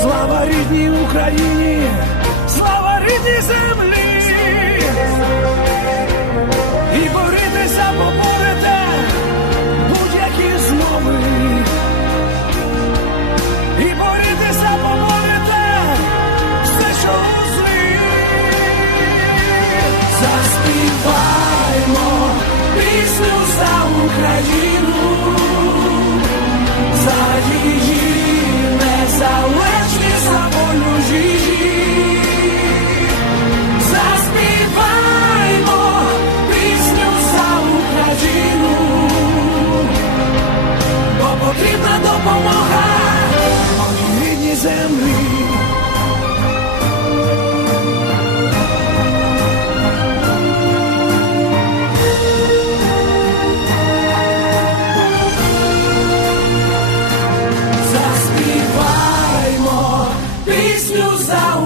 Слава рідній Україні, слава рідній землі. І борітися поборете будь-які змови. І борітися поборете все, що у злі. Пісню за Україну, Vícios a